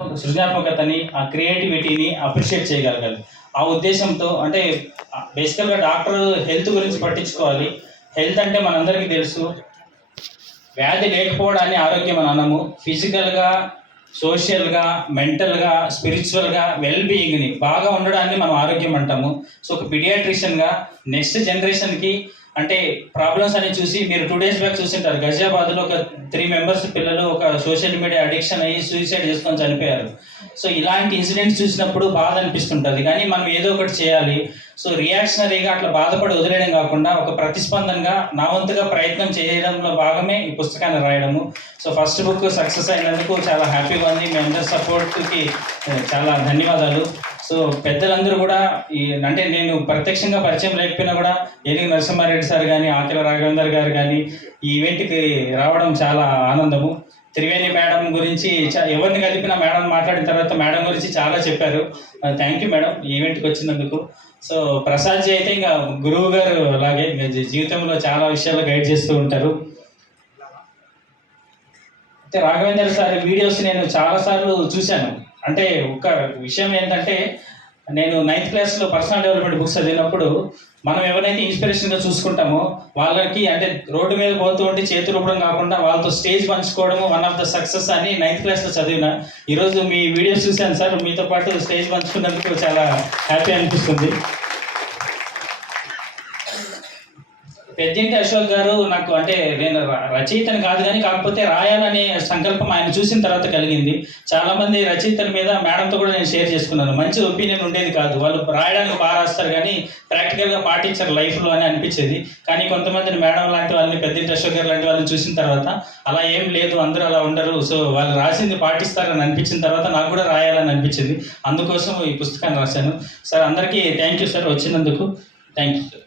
సృజనాత్మకతని, ఆ క్రియేటివిటీని అప్రిషియేట్ చేయగలగాలి. ఆ ఉద్దేశంతో అంటే బేసికల్‌గా డాక్టర్ హెల్త్ గురించి పట్టించుకోవాలి. హెల్త్ అంటే మనందరికీ తెలుసు. వ్యాధి లేకపోవడాన్ని ఆరోగ్యం అని అనము. ఫిజికల్‌గా, సోషల్‌గా, మెంటల్‌గా, స్పిరిచువల్‌గా వెల్ బీయింగ్‌ని బాగా ఉండడాన్ని మనం ఆరోగ్యం అంటాము. సో, ఒక పీడియాట్రిషియన్‌గా నెక్స్ట్ జనరేషన్‌కి అంటే ప్రాబ్లమ్స్ అని చూసి మీరు 2 డేస్ బ్యాక్ చూసింటారు. గజియాబాద్‌లో ఒక 3 మెంబర్స్ పిల్లలు ఒక సోషల్ మీడియా అడిక్షన్ అయ్యి సూసైడ్ చేసుకొని చనిపోయారు. సో, ఇలాంటి ఇన్సిడెంట్స్ చూసినప్పుడు బాధ అనిపిస్తుంటుంది. కానీ మనం ఏదో ఒకటి చేయాలి. సో, రియాక్షనరీగా అట్లా బాధపడి వదిలేయడం కాకుండా ఒక ప్రతిస్పందనగా నా వంతుగా ప్రయత్నం చేయడంలో భాగమే ఈ పుస్తకాన్ని రాయడము. సో, ఫస్ట్ బుక్ సక్సెస్ అయినందుకు చాలా హ్యాపీగా ఉంది. మీ అందరి సపోర్ట్‌కి చాలా ధన్యవాదాలు. సో, పెద్దలందరూ కూడా అంటే నేను ప్రత్యక్షంగా పరిచయం లేకపోయినా కూడా ఏనుగు నరసింహారెడ్డి సార్ కానీ, ఆకెల రాఘవేందర్ గారు కానీ ఈ ఈవెంట్‌కి రావడం చాలా ఆనందము. త్రివేణి మేడం గురించి ఎవరిని కలిపినా మేడం మాట్లాడిన తర్వాత మేడం గురించి చాలా చెప్పారు. థ్యాంక్ యూ మేడం ఈ ఈవెంట్‌కి వచ్చినందుకు. సో, ప్రసాద్ జీ అయితే ఇంకా గురువు గారు లాగే జీవితంలో చాలా విషయాలు గైడ్ చేస్తూ ఉంటారు. అయితే రాఘవేందర్ సార్ వీడియోస్ నేను చాలాసార్లు చూశాను. అంటే ఒక విషయం ఏంటంటే నేను 9th క్లాస్‌లో పర్సనల్ డెవలప్మెంట్ బుక్స్ చదివినప్పుడు మనం ఎవరైతే ఇన్స్పిరేషన్‌గా చూసుకుంటామో వాళ్ళకి అంటే రోడ్డు మీద పోతూ ఉంటే చేతులు ఊపడం కాకుండా వాళ్ళతో స్టేజ్ పంచుకోవడము వన్ ఆఫ్ ద సక్సెస్ అని 9th క్లాస్‌లో చదివిన. ఈరోజు మీ వీడియోస్ చూశాను సార్. మీతో పాటు స్టేజ్ పంచుకున్నందుకు చాలా హ్యాపీ అనిపిస్తుంది. పెద్దింటి అశోక్ గారు నాకు అంటే నేను రచయితని కాదు కానీ కాకపోతే రాయాలనే సంకల్పం ఆయన చూసిన తర్వాత కలిగింది. చాలామంది రచయితల మీద మేడంతో కూడా నేను షేర్ చేసుకున్నాను. మంచి ఒపీనియన్ ఉండేది కాదు. వాళ్ళు రాయడానికి బాగా రాస్తారు కానీ ప్రాక్టికల్‌గా పాటించారు లైఫ్‌లో అని అనిపించేది. కానీ కొంతమందిని మేడం లాంటి వాళ్ళని, పెద్దింటి అశోక్ గారు లాంటి వాళ్ళని చూసిన తర్వాత అలా ఏం లేదు, అందరూ అలా ఉండరు. సో, వాళ్ళు రాసింది పాటిస్తారని అనిపించిన తర్వాత నాకు కూడా రాయాలని అనిపించింది. అందుకోసం ఈ పుస్తకాన్ని రాశాను. సార్ అందరికీ థ్యాంక్ యూ సార్ వచ్చినందుకు. Thank you sir.